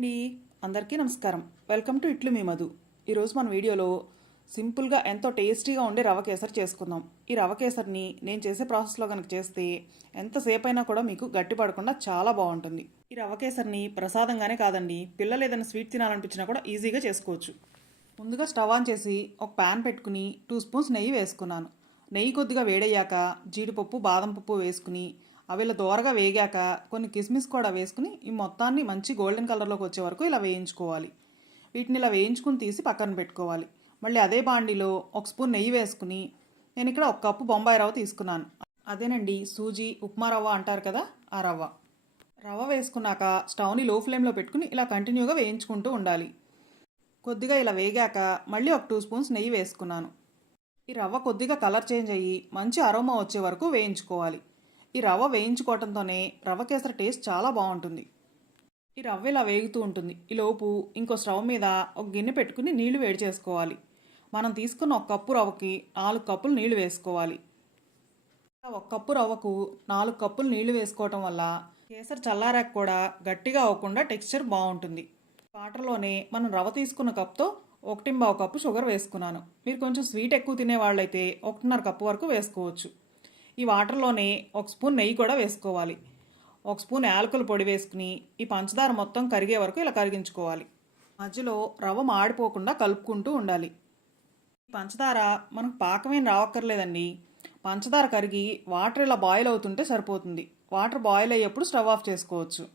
అండి, అందరికీ నమస్కారం. వెల్కమ్ టు ఇట్లు మీ మధు. ఈరోజు మన వీడియోలో సింపుల్గా ఎంతో టేస్టీగా ఉండే రవ కేసరి చేసుకుందాం. ఈ రవ కేసరిని నేను చేసే ప్రాసెస్లో కనుక చేస్తే ఎంతసేపు అయినా కూడా మీకు గట్టి పడకుండా చాలా బాగుంటుంది. ఈ రవ కేసరిని ప్రసాదంగానే కాదండి, పిల్లలు ఏదైనా స్వీట్ తినాలనిపించినా కూడా ఈజీగా చేసుకోవచ్చు. ముందుగా స్టవ్ ఆన్ చేసి ఒక ప్యాన్ పెట్టుకుని 2 స్పూన్స్ నెయ్యి వేసుకున్నాను. నెయ్యి కొద్దిగా వేడయ్యాక జీడిపప్పు, బాదం పప్పు వేసుకుని అవి ఇలా దోరగా వేగాక కొన్ని కిస్మిస్ కూడా వేసుకుని ఈ మొత్తాన్ని మంచి గోల్డెన్ కలర్లోకి వచ్చే వరకు ఇలా వేయించుకోవాలి. వీటిని ఇలా వేయించుకుని తీసి పక్కన పెట్టుకోవాలి. మళ్ళీ అదే బాండీలో 1 స్పూన్ నెయ్యి వేసుకుని నేను ఇక్కడ 1 కప్పు బొంబాయి రవ్వ తీసుకున్నాను. అదేనండి, సూజీ ఉప్మా రవ్వ అంటారు కదా, ఆ రవ్వ. రవ్వ వేసుకున్నాక స్టవ్ని లో ఫ్లేమ్లో పెట్టుకుని ఇలా కంటిన్యూగా వేయించుకుంటూ ఉండాలి. కొద్దిగా ఇలా వేగాక మళ్ళీ ఒక 2 స్పూన్స్ నెయ్యి వేసుకున్నాను. ఈ రవ్వ కొద్దిగా కలర్ చేంజ్ అయ్యి మంచి అరోమా వచ్చే వరకు వేయించుకోవాలి. ఈ రవ్వ వేయించుకోవడంతోనే రవ్వ కేసరి టేస్ట్ చాలా బాగుంటుంది. ఈ రవ్వ ఇలా వేగుతూ ఉంటుంది. ఈలోపు ఇంకో స్టవ్ మీద ఒక గిన్నె పెట్టుకుని నీళ్లు వేడి చేసుకోవాలి. మనం తీసుకున్న 1 కప్పు రవ్వకి 4 కప్పులు నీళ్లు వేసుకోవాలి. 1 కప్పు రవ్వకు 4 కప్పులు నీళ్లు వేసుకోవటం వల్ల కేసరి చల్లారాక కూడా గట్టిగా అవ్వకుండా టెక్స్చర్ బాగుంటుంది. వాటర్లోనే మనం రవ్వ తీసుకున్న కప్తో 1.5 కప్పు షుగర్ వేసుకున్నాను. మీరు కొంచెం స్వీట్ ఎక్కువ తినేవాళ్ళైతే 1.5 కప్పు వరకు వేసుకోవచ్చు. ఈ వాటర్లోనే 1 స్పూన్ నెయ్యి కూడా వేసుకోవాలి. 1 స్పూన్ యాలకుల పొడి వేసుకుని ఈ పంచదార మొత్తం కరిగే వరకు ఇలా కరిగించుకోవాలి. మధ్యలో రవ్వ మాడిపోకుండా కలుపుకుంటూ ఉండాలి. పంచదార మనకు పాకమేం రావక్కర్లేదండి. పంచదార కరిగి వాటర్ ఇలా బాయిల్ అవుతుంటే సరిపోతుంది. వాటర్ బాయిల్ అయ్యేప్పుడు స్టవ్ ఆఫ్ చేసుకోవచ్చు.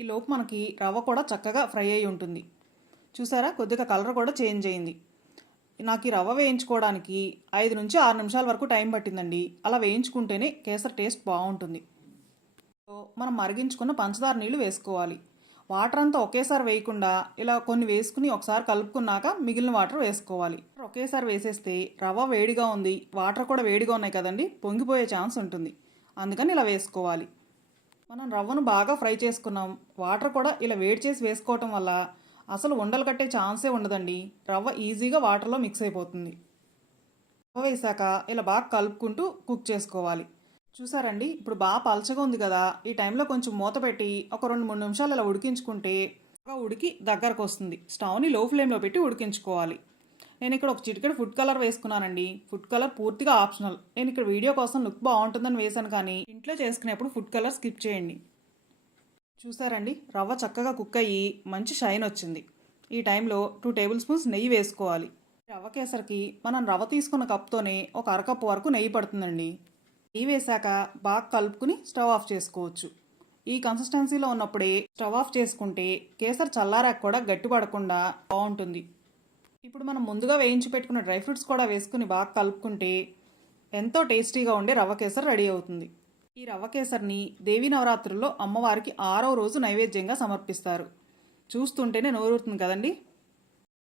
ఈ లోపు మనకి రవ్వ కూడా చక్కగా ఫ్రై అయి ఉంటుంది. చూసారా, కొద్దిగా కలర్ కూడా చేంజ్ అయింది. నాకు ఈ రవ్వ వేయించుకోవడానికి 5 నుంచి 6 నిమిషాల వరకు టైం పట్టిందండి. అలా వేయించుకుంటేనే కేసరి టేస్ట్ బాగుంటుంది. మనం మరిగించుకున్న పంచదార నీళ్ళు వేసుకోవాలి. వాటర్ అంతా ఒకేసారి వేయకుండా ఇలా కొన్ని వేసుకుని ఒకసారి కలుపుకున్నాక మిగిలిన వాటర్ వేసుకోవాలి. ఒకేసారి వేసేస్తే రవ్వ వేడిగా ఉంది, వాటర్ కూడా వేడిగా ఉన్నాయి కదండి, పొంగిపోయే ఛాన్స్ ఉంటుంది. అందుకని ఇలా వేసుకోవాలి. మనం రవ్వను బాగా ఫ్రై చేసుకున్నాం. వాటర్ కూడా ఇలా వేడి చేసి వేసుకోవటం వల్ల అసలు ఉండలు కట్టే ఛాన్సే ఉండదండి. రవ్వ ఈజీగా వాటర్లో మిక్స్ అయిపోతుంది. రవ్వ వేసాక ఇలా బాగా కలుపుకుంటూ కుక్ చేసుకోవాలి. చూసారండి, ఇప్పుడు బాగా పలచగా ఉంది కదా, ఈ టైంలో కొంచెం మూత పెట్టి ఒక 2-3 నిమిషాలు ఇలా ఉడికించుకుంటే బాగా ఉడికి దగ్గరకు వస్తుంది. స్టవ్ని లో ఫ్లేమ్లో పెట్టి ఉడికించుకోవాలి. నేను ఇక్కడ ఒక చిటికెడు ఫుడ్ కలర్ వేసుకున్నానండి. ఫుడ్ కలర్ పూర్తిగా ఆప్షనల్. నేను ఇక్కడ వీడియో కోసం లుక్ బాగుంటుందని వేసాను, కానీ ఇంట్లో చేసుకునేప్పుడు ఫుడ్ కలర్ స్కిప్ చేయండి. చూసారండి, రవ్వ చక్కగా కుక్ అయ్యి మంచి షైన్ వచ్చింది. ఈ టైంలో 2 టేబుల్ స్పూన్స్ నెయ్యి వేసుకోవాలి. రవ్వ కేసరికి మనం రవ్వ తీసుకున్న కప్తోనే ఒక అరకప్పు వరకు నెయ్యి పడుతుందండి. నెయ్యి వేసాక బాగా కలుపుకుని స్టవ్ ఆఫ్ చేసుకోవచ్చు. ఈ కన్సిస్టెన్సీలో ఉన్నప్పుడే స్టవ్ ఆఫ్ చేసుకుంటే కేసరి చల్లారాక కూడా గట్టిపడకుండా బాగుంటుంది. ఇప్పుడు మనం ముందుగా వేయించి పెట్టుకున్న డ్రై ఫ్రూట్స్ కూడా వేసుకుని బాగా కలుపుకుంటే ఎంతో టేస్టీగా ఉండే రవ్వ కేసరి రెడీ అవుతుంది. ఈ రవ్వ కేసరిని దేవీ నవరాత్రుల్లో అమ్మవారికి 6వ రోజు నైవేద్యంగా సమర్పిస్తారు. చూస్తుంటేనే నోరూరుతుంది కదండి.